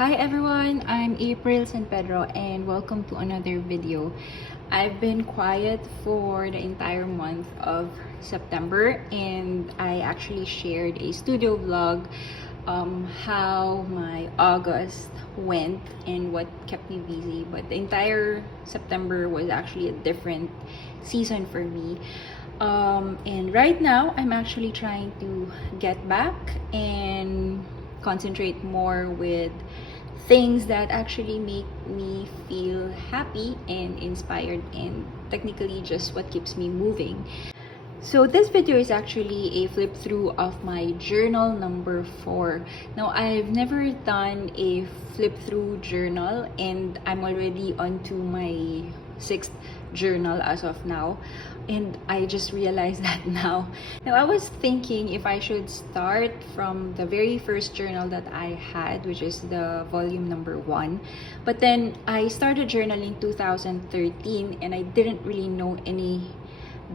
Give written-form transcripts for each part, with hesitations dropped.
Hi everyone, I'm April San Pedro and welcome to another video. I've been quiet for the entire month of September and I actually shared a studio vlog how my August went and what kept me busy, but the entire September was actually a different season for me. And right now I'm actually trying to get back and concentrate more with things that actually make me feel happy and inspired, and technically just what keeps me moving. So this video is actually a flip through of my journal number 4. Now I've never done a flip through journal and I'm already onto my 6th journal as of now, and I just realized that now. I was thinking if I should start from the very first journal that I had, which is the volume number 1, but then I started journaling 2013 and I didn't really know any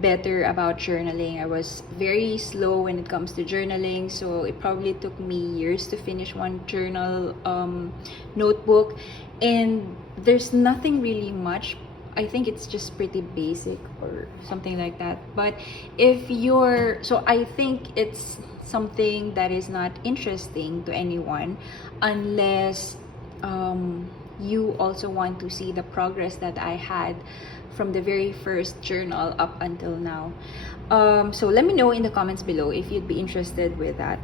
better about journaling. I was very slow when it comes to journaling, so it probably took me years to finish one journal notebook, and there's nothing really much. I think it's just pretty basic or something like that. But if you're, so I think it's something that is not interesting to anyone unless you also want to see the progress that I had from the very first journal up until now. So let me know in the comments below if you'd be interested with that.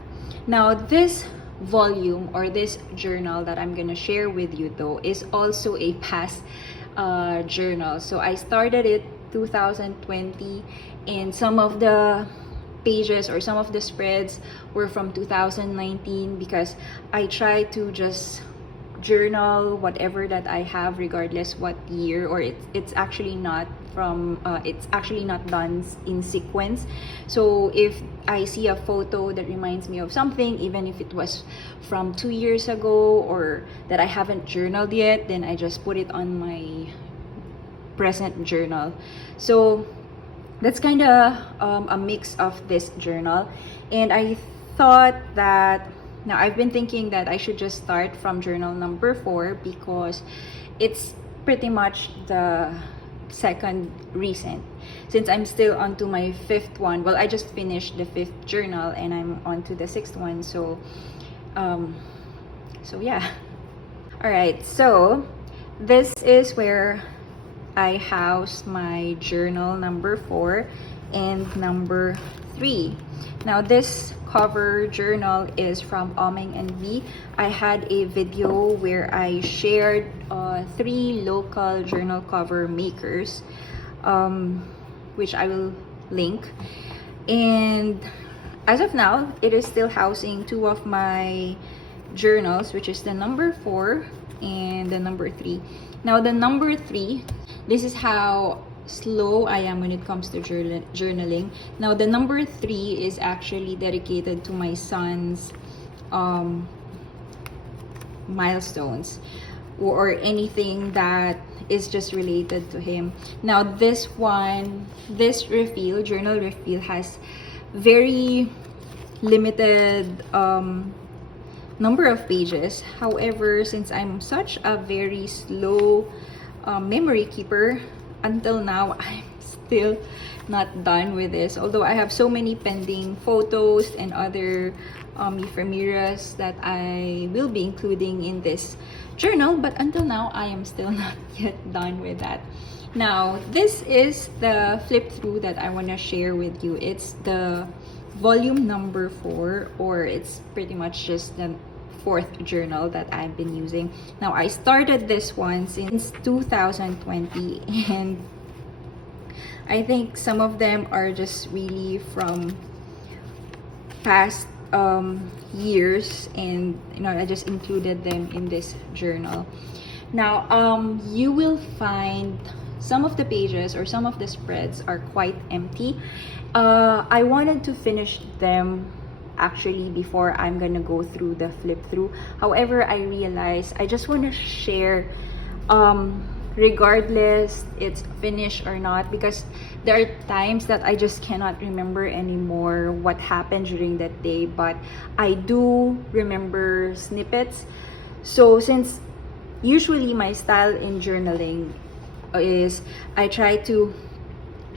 Now this volume or this journal that I'm gonna share with you though is also a past journal. So I started it 2020 and some of the pages or some of the spreads were from 2019 because I try to just journal whatever that I have regardless what year, or it's actually not from it's actually not done in sequence. So if I see a photo that reminds me of something, even if it was from 2 years ago or that I haven't journaled yet, then I just put it on my present journal. So that's kind of a mix of this journal, and I thought that now I've been thinking that I should just start from journal number 4 because it's pretty much the second recent, since I'm still onto my 5th one. Well, I just finished the 5th journal and I'm onto the 6th one, so yeah. All right, so this is where I house my journal number 4 and number 3. Now this cover journal is from Omeng and V. I had a video where I shared 3 local journal cover makers, which I will link. And as of now, it is still housing 2 of my journals, which is the number 4 and the number 3. Now the number 3, this is how slow I am when it comes to journaling. Now the number 3 is actually dedicated to my son's milestones or anything that is just related to him. Now this one, this refill, journal refill, has very limited number of pages. However, since I'm such a very slow memory keeper, until now I'm still not done with this, although I have so many pending photos and other ephemeras that I will be including in this journal, but until now I am still not yet done with that. Now this is the flip through that I want to share with you. It's the volume number 4, or it's pretty much just the 4th journal that I've been using. Now I started this one since 2020 and I think some of them are just really from past years, and I just included them in this journal. Now you will find some of the pages or some of the spreads are quite empty. I wanted to finish them actually before I'm gonna go through the flip through. However, I realized I just want to share regardless it's finished or not, because there are times that I just cannot remember anymore what happened during that day, but I do remember snippets. So since usually my style in journaling is I try to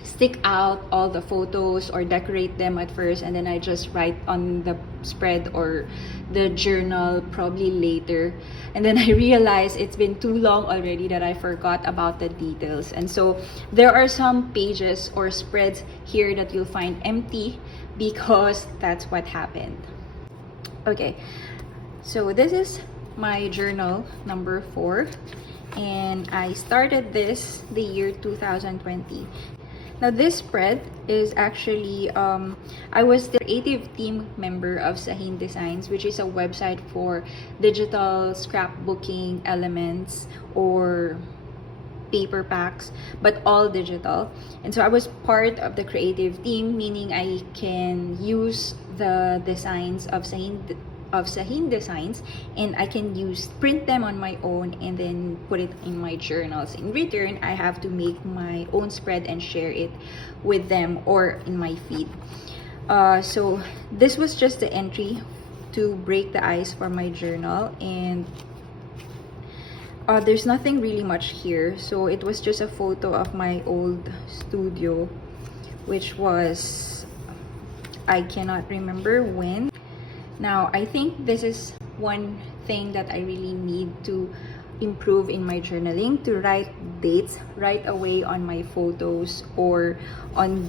stick out all the photos or decorate them at first, and then I just write on the spread or the journal probably later, and then I realized it's been too long already that I forgot about the details. And so there are some pages or spreads here that you'll find empty because that's what happened. Okay, so this is my journal number 4, and I started this the year 2020. Now this spread is actually, I was the creative team member of Artisan Designs, which is a website for digital scrapbooking elements or paper packs, but all digital. And so I was part of the creative team, meaning I can use the designs of Artisan Designs, and I can print them on my own and then put it in my journals. In return, I have to make my own spread and share it with them or in my feed. So this was just the entry to break the ice for my journal, and there's nothing really much here. So it was just a photo of my old studio, which was, I cannot remember when. Now, I think this is one thing that I really need to improve in my journaling, to write dates right away on my photos or on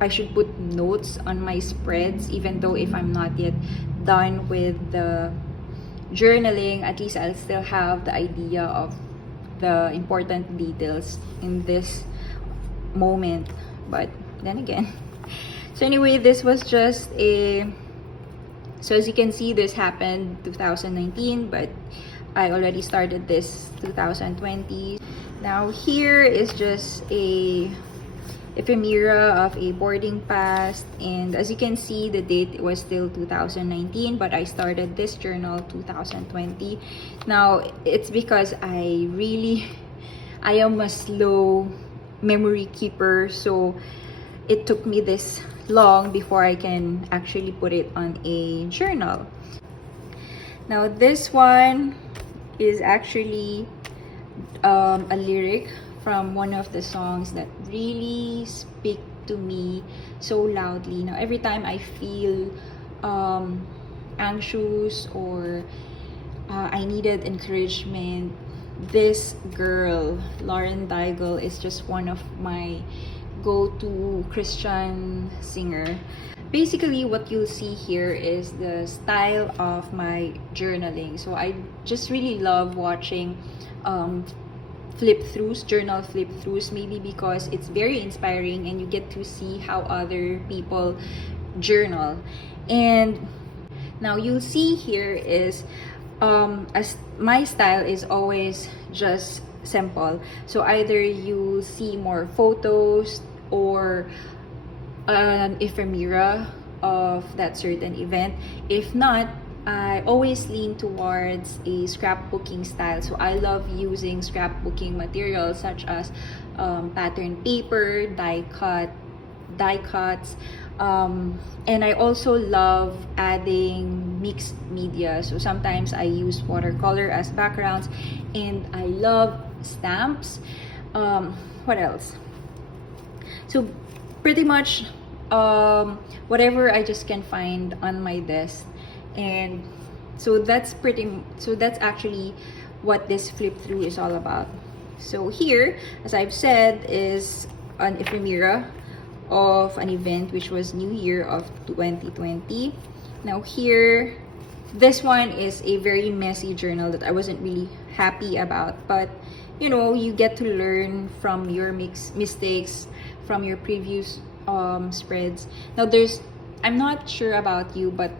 I should put notes on my spreads, even though if I'm not yet done with the journaling, at least I'll still have the idea of the important details in this moment. But then again, so anyway, this was just so as you can see, this happened 2019, but I already started this 2020. Now here is just a ephemera of a boarding pass, and as you can see, the date was still 2019, but I started this journal 2020. Now it's because I am a slow memory keeper, so it took me this long before I can actually put it on a journal. Now this one is actually a lyric from one of the songs that really speak to me so loudly. Now every time I feel anxious or I needed encouragement, this girl, Lauren Daigle, is just one of my go-to Christian singer. Basically, what you'll see here is the style of my journaling. So I just really love watching journal flip-throughs, maybe because it's very inspiring and you get to see how other people journal. And now you'll see here is as my style is always just simple. So either you see more photos or an ephemera of that certain event. If not, I always lean towards a scrapbooking style. So I love using scrapbooking materials such as pattern paper, die cuts, and I also love adding mixed media. So sometimes I use watercolor as backgrounds, and I love stamps. What else? So pretty much whatever I just can find on my desk. And so that's actually what this flip through is all about. So here, as I've said, is an ephemera of an event which was New Year of 2020. Now here, this one is a very messy journal that I wasn't really happy about, but you know, you get to learn from your mistakes from your previous spreads. Now I'm not sure about you, but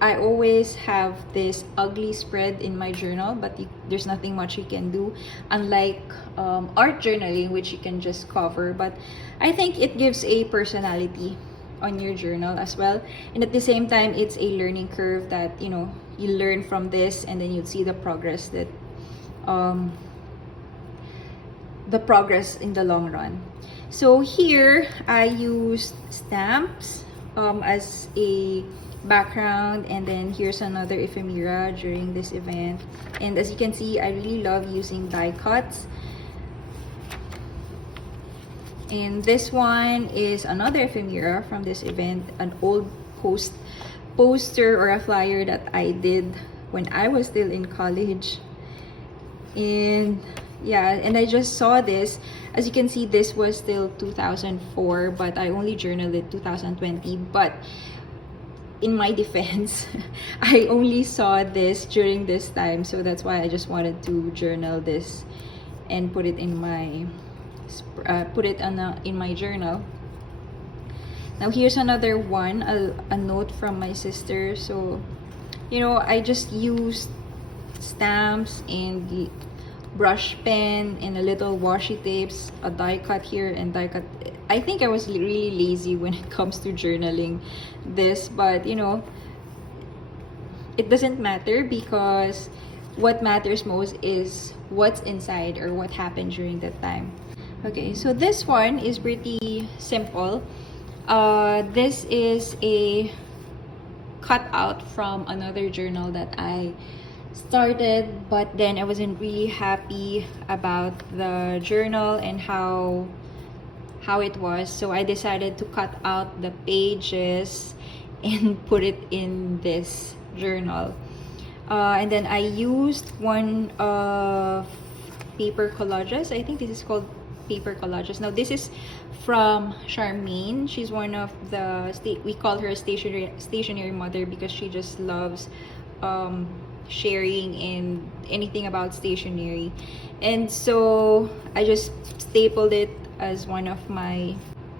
I always have this ugly spread in my journal, but there's nothing much you can do, unlike art journaling, which you can just cover. But I think it gives a personality on your journal as well, and at the same time it's a learning curve that, you know, you learn from this and then you'll see the progress in the long run. So here I used stamps as a background, and then here's another ephemera during this event. And as you can see, I really love using die cuts. And this one is another ephemera from this event, an old poster or a flyer that I did when I was still in college. And yeah, and I just saw this. As you can see, this was still 2004, but I only journaled it 2020. But in my defense, I only saw this during this time, so that's why I just wanted to journal this and put it in my in my journal. Now here's another one, a note from my sister. So, you know, I just used stamps and brush pen and a little washi tapes, a die cut here and die cut. I think I was really lazy when it comes to journaling this, but you know, it doesn't matter, because what matters most is what's inside or what happened during that time. Okay, so this one is pretty simple. This is a cutout from another journal that I started, but then I wasn't really happy about the journal and how it was, so I decided to cut out the pages and put it in this journal. And then I used one of paper collages. I think this is called paper collages. Now this is from Charmaine. She's one of the we call her stationery mother, because she just loves sharing in anything about stationery. And so I just stapled it as one of my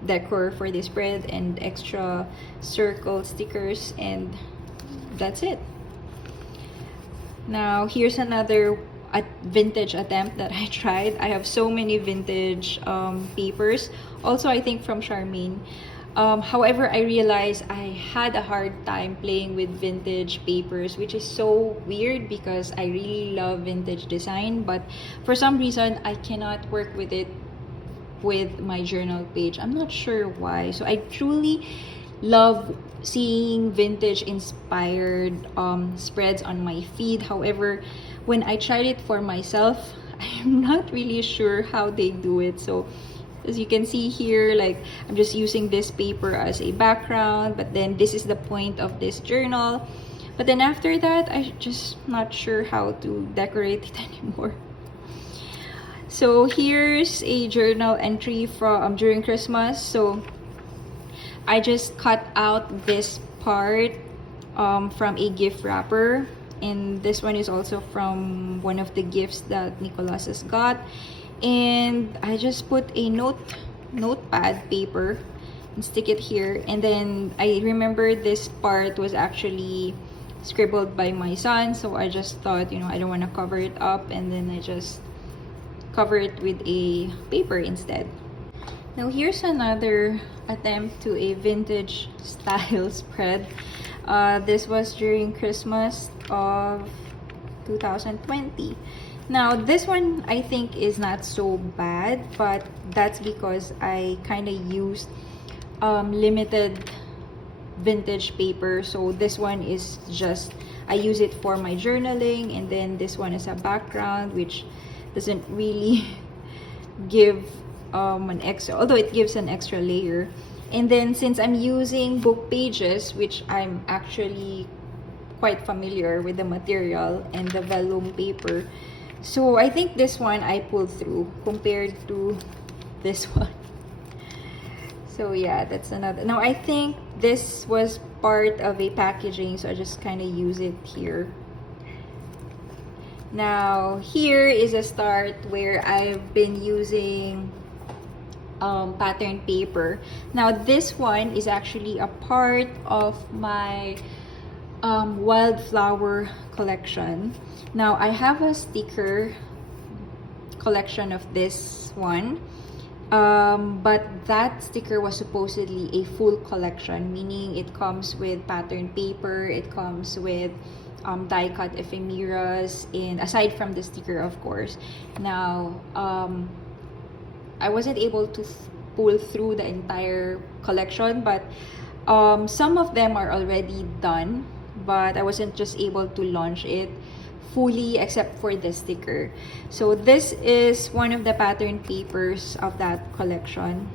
decor for this spread, and extra circle stickers, and that's it. Now here's another vintage attempt that I tried. I have so many vintage papers, also I think from Charmaine. However, I realized I had a hard time playing with vintage papers, which is so weird because I really love vintage design, but for some reason I cannot work with it with my journal page. I'm not sure why. So I truly love seeing vintage inspired spreads on my feed. However, when I tried it for myself, I'm not really sure how they do it. So as you can see here, like, I'm just using this paper as a background, but then this is the point of this journal. But then after that, I'm just not sure how to decorate it anymore. So here's a journal entry from during Christmas. So I just cut out this part from a gift wrapper, and this one is also from one of the gifts that Nicholas has got. And I just put a notepad paper and stick it here. And then I remember this part was actually scribbled by my son, so I just thought, you know, I don't want to cover it up, and then I just cover it with a paper instead. Now here's another attempt to a vintage style spread. This was during Christmas of 2020. Now this one I think is not so bad, but that's because I kind of used limited vintage paper. So this one is just, I use it for my journaling, and then this one is a background, which doesn't really give an extra, although it gives an extra layer. And then since I'm using book pages, which I'm actually quite familiar with the material and the vellum paper, so I think this one I pulled through compared to this one. So yeah, that's another. Now I think this was part of a packaging, so I just kind of use it here. Now here is a start where I've been using pattern paper. Now this one is actually a part of my wildflower collection. Now I have a sticker collection of this one, but that sticker was supposedly a full collection, meaning it comes with pattern paper, it comes with die cut ephemeras, and aside from the sticker, of course. Now I wasn't able to pull through the entire collection, but Some of them are already done, but I wasn't just able to launch it fully except for the sticker. So this is one of the pattern papers of that collection.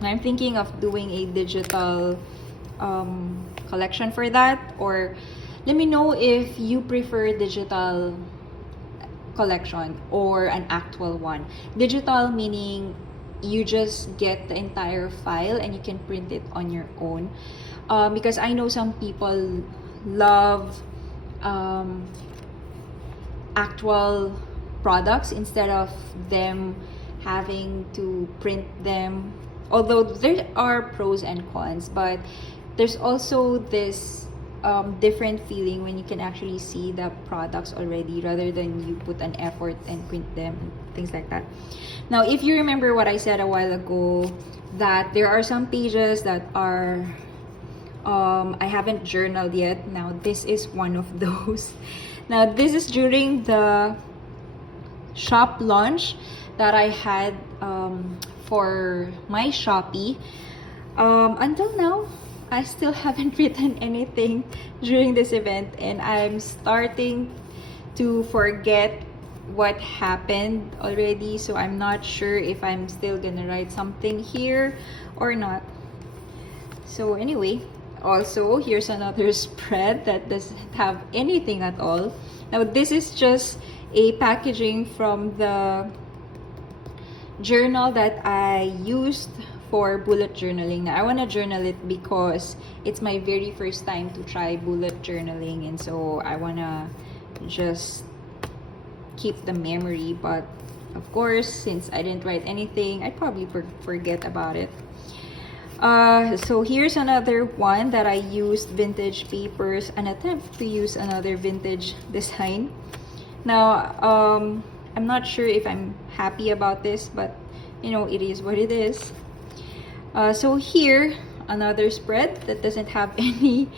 I'm thinking of doing a digital collection for that, or let me know if you prefer digital collection or an actual one. Digital meaning you just get the entire file and you can print it on your own, because I know some people love actual products instead of them having to print them, although there are pros and cons, but there's also this different feeling when you can actually see the products already rather than you put an effort and print them, things like that. Now, if you remember what I said a while ago, that there are some pages that are I haven't journaled yet. Now this is one of those. Now this is during the shop launch that I had for my Shopee. Until now, I still haven't written anything during this event, and I'm starting to forget what happened already, so I'm not sure if I'm still gonna write something here or not. So anyway, also here's another spread that doesn't have anything at all. Now this is just a packaging from the journal that I used for bullet journaling. Now I want to journal it because it's my very first time to try bullet journaling, and so I want to just keep the memory, but of course since I didn't write anything, I'd probably forget about it. So here's another one that I used vintage papers, an attempt to use another vintage design. Now I'm not sure if I'm happy about this, but you know, it is what it is. So here, another spread that doesn't have any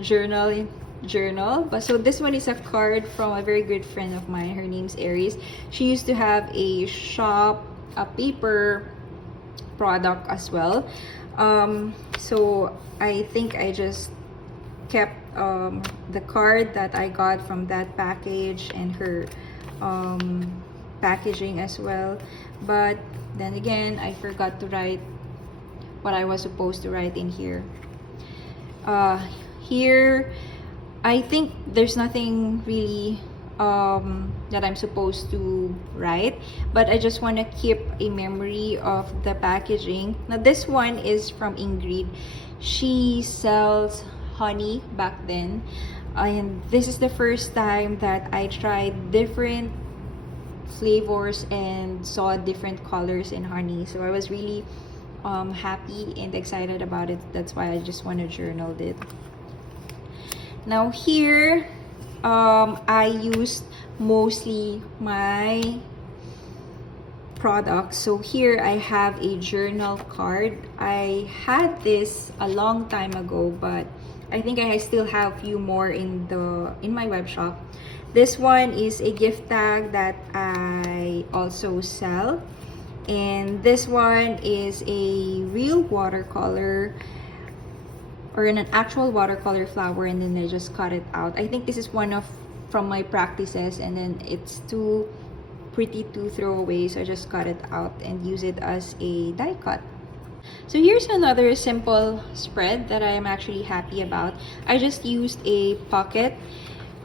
journal, but so this one is a card from a very good friend of mine. Her name's Aries. She used to have a shop, a paper product as well. So I think I just kept the card that I got from that package and her packaging as well, but then again I forgot to write what I was supposed to write in here. Here I think there's nothing really that I'm supposed to write, but I just want to keep a memory of the packaging. Now this one is from Ingrid. She sells honey back then, and this is the first time that I tried different flavors and saw different colors in honey, so I was really happy and excited about it. That's why I just want to journal it. Now here I used mostly my products. So here I have a journal card. I had this a long time ago, but I think I still have a few more in my web shop. This one is a gift tag that I also sell, and this one is a real watercolor, or an actual watercolor flower, and then I just cut it out. I think this is one from my practices, and then it's too pretty to throw away, so I just cut it out and use it as a die cut. So here's another simple spread that I am actually happy about. I just used a pocket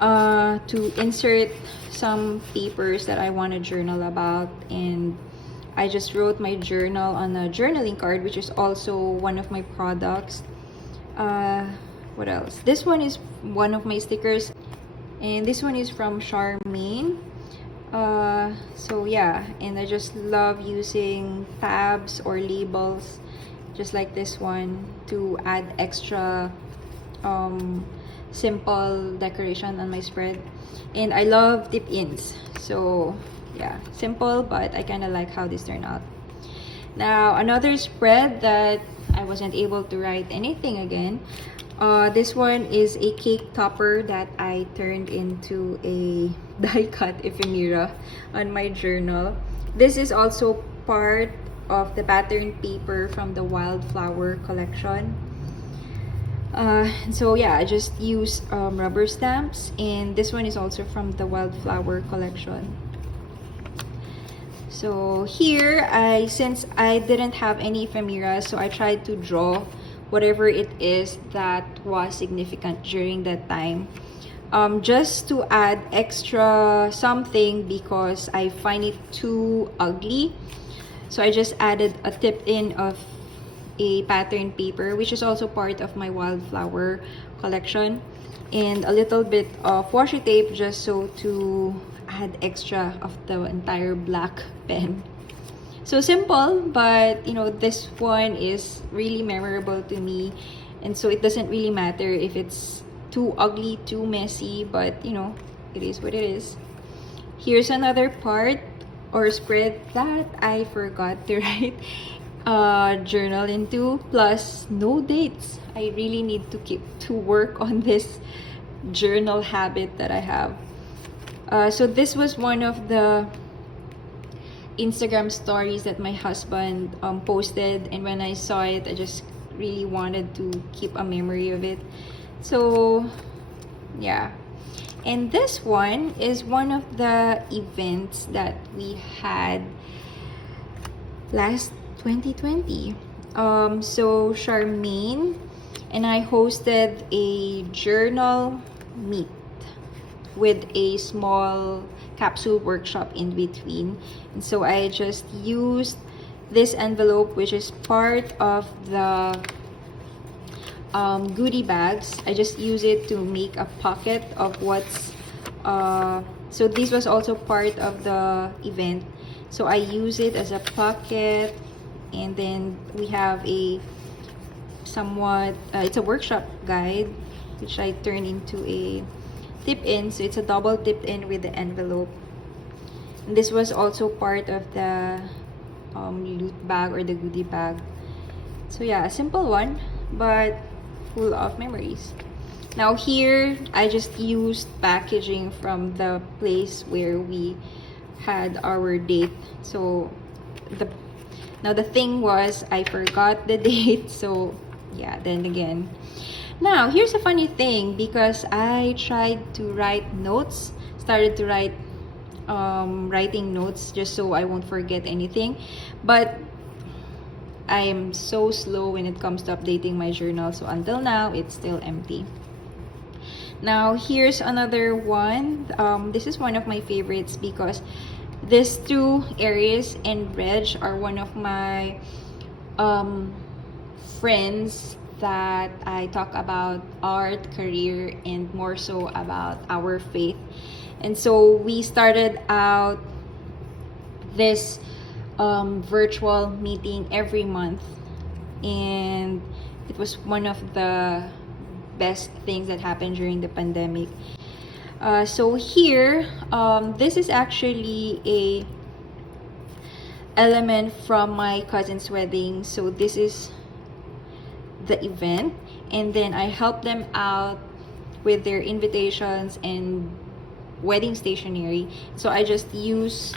to insert some papers that I want to journal about, and I just wrote my journal on a journaling card, which is also one of my products. What else? This one is one of my stickers, and this one is from Charmaine. So yeah, and I just love using tabs or labels just like this one to add extra simple decoration on my spread. And I love tip-ins, so yeah, simple, but I kind of like how this turned out. Now another spread that I wasn't able to write anything again. This one is a cake topper that I turned into a die cut ephemera on my journal. This is also part of the pattern paper from the Wildflower collection. So yeah, I just use rubber stamps, and this one is also from the Wildflower collection. So here, since I didn't have any ephemera, so I tried to draw whatever it is that was significant during that time. Just to add extra something because I find it too ugly. So I just added a tip-in of a pattern paper, which is also part of my Wildflower collection, and a little bit of washi tape just so to add extra of the entire black pen. So simple, but you know, this one is really memorable to me, and so it doesn't really matter if it's too ugly, too messy, but you know, it is what it is. Here's another part or spread that I forgot to write journal into, plus no dates. I really need to work on this journal habit that I have. So this was one of the Instagram stories that my husband posted, and when I saw it, I just really wanted to keep a memory of it. So yeah, and this one is one of the events that we had last 2020. So Charmaine and I hosted a journal meet with a small capsule workshop in between, and so I just used this envelope, which is part of the goodie bags. I just use it to make a pocket of what's so this was also part of the event, so I use it as a pocket. And then we have a somewhat it's a workshop guide, which I turned into a tip-in, so it's a double tip-in with the envelope. And this was also part of the loot bag or the goodie bag. So yeah, a simple one, but full of memories. Now here, I just used packaging from the place where we had our date. So the thing was, I forgot the date, so yeah, then again. Now, here's a funny thing, because I tried to write notes, started to write writing notes just so I won't forget anything, but I am so slow when it comes to updating my journal, so until now, it's still empty. Now, here's another one. This is one of my favorites because these two, Aries and Reg, are one of my friends that I talk about art, career, and more so about our faith. And so we started out this virtual meeting every month, and it was one of the best things that happened during the pandemic. So here, this is actually a element from my cousin's wedding. So this is the event, and then I helped them out with their invitations and wedding stationery. So I just use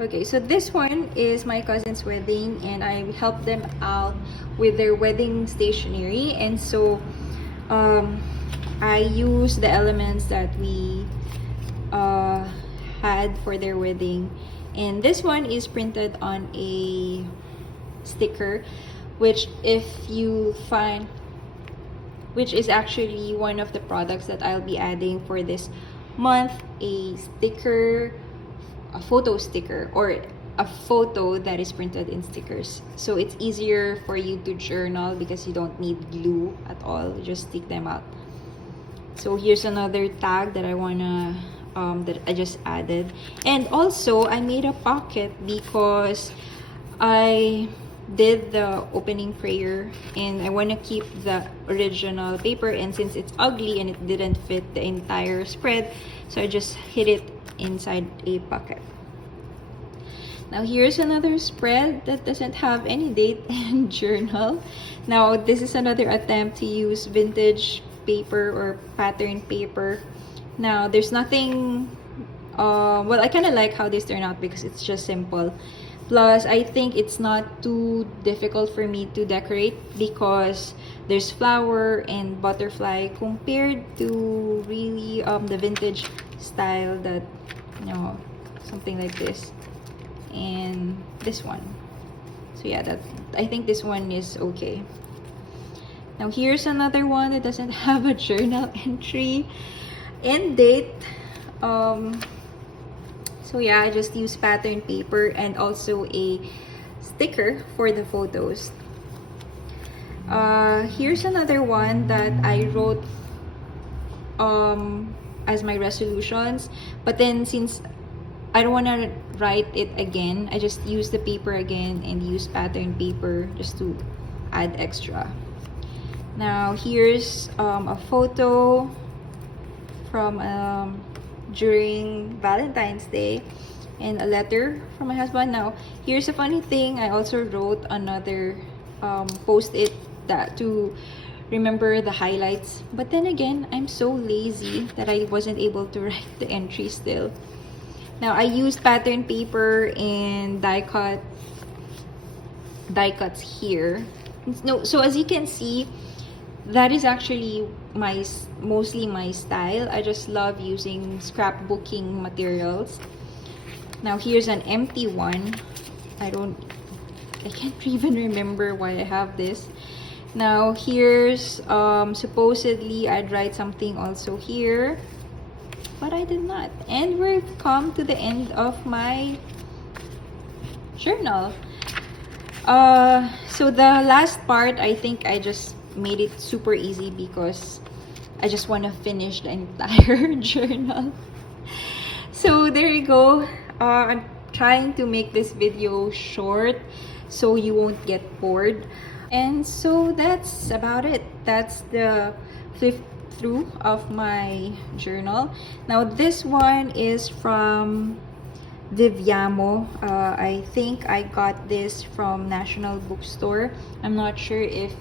okay, so this one is my cousin's wedding, and I helped them out with their wedding stationery. And so I use the elements that we had for their wedding. And this one is printed on a sticker, which if you find, which is actually one of the products that I'll be adding for this month, a sticker, a photo sticker, or a photo that is printed in stickers. So it's easier for you to journal because you don't need glue at all, you just stick them out. So here's another tag that I wanna that I just added. And also I made a pocket because I did the opening prayer and I want to keep the original paper, and since it's ugly and it didn't fit the entire spread, so I just hid it inside a pocket. Now here's another spread that doesn't have any date and journal. Now this is another attempt to use vintage paper or pattern paper. Now there's nothing Well, I kind of like how this turned out because it's just simple. Plus, I think it's not too difficult for me to decorate because there's flower and butterfly compared to really the vintage style that, you know, something like this and this one. So yeah, that I think this one is okay. Now here's another one that doesn't have a journal entry and date. So yeah, I just use pattern paper and also a sticker for the photos. Here's another one that I wrote as my resolutions, but then since I don't want to write it again, I just use the paper again and use pattern paper just to add extra. Now here's a photo from during Valentine's Day and a letter from my husband. Now here's a funny thing, I also wrote another post-it that to remember the highlights, but then again I'm so lazy that I wasn't able to write the entry still. Now I used pattern paper and die cuts here. No, so as you can see, that is actually mostly my style. I just love using scrapbooking materials. Now here's an empty one. I can't even remember why I have this. Now here's supposedly I'd write something also here, but I did not. And we've come to the end of my journal. So the last part, I think I just made it super easy because I just want to finish the entire journal. So there you go. I'm trying to make this video short so you won't get bored. And so that's about it. That's the flip through of my journal. Now this one is from Viviamo. I think I got this from National Bookstore. I'm not sure if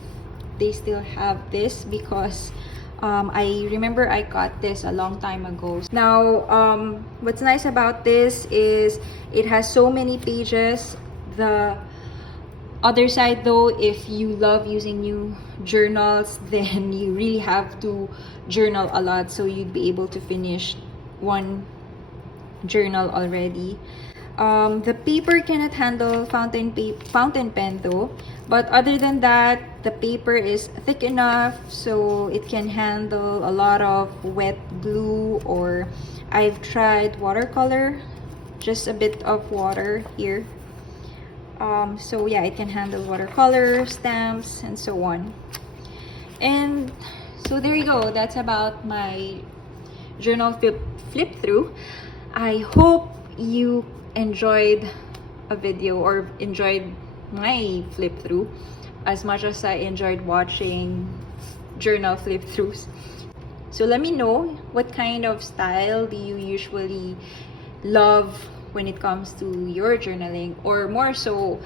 they still have this because I remember I got this a long time ago. Now what's nice about this is it has so many pages. The other side though, if you love using new journals, then you really have to journal a lot so you'd be able to finish one journal already. The paper cannot handle fountain pen though, but other than that, the paper is thick enough so it can handle a lot of wet glue, or I've tried watercolor, just a bit of water here. So yeah, it can handle watercolor, stamps, and so on. And so there you go. That's about my journal flip through. I hope you enjoyed a video or enjoyed my flip through as much as I enjoyed watching journal flip throughs. So let me know, what kind of style do you usually love when it comes to your journaling, or more so,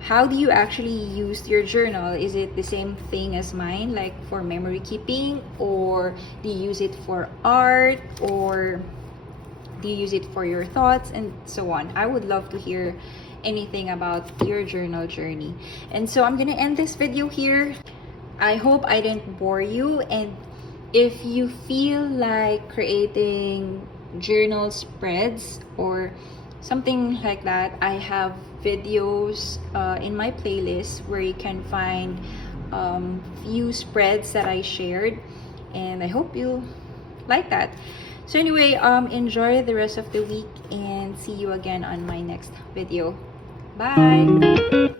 how do you actually use your journal? Is it the same thing as mine, like for memory keeping, or do you use it for art, or do you use it for your thoughts, and so on? I would love to hear anything about your journal journey. And so I'm gonna end this video here. I hope I didn't bore you, and if you feel like creating journal spreads or something like that, I have videos in my playlist where you can find few spreads that I shared, and I hope you like that. So anyway, enjoy the rest of the week and see you again on my next video. Bye!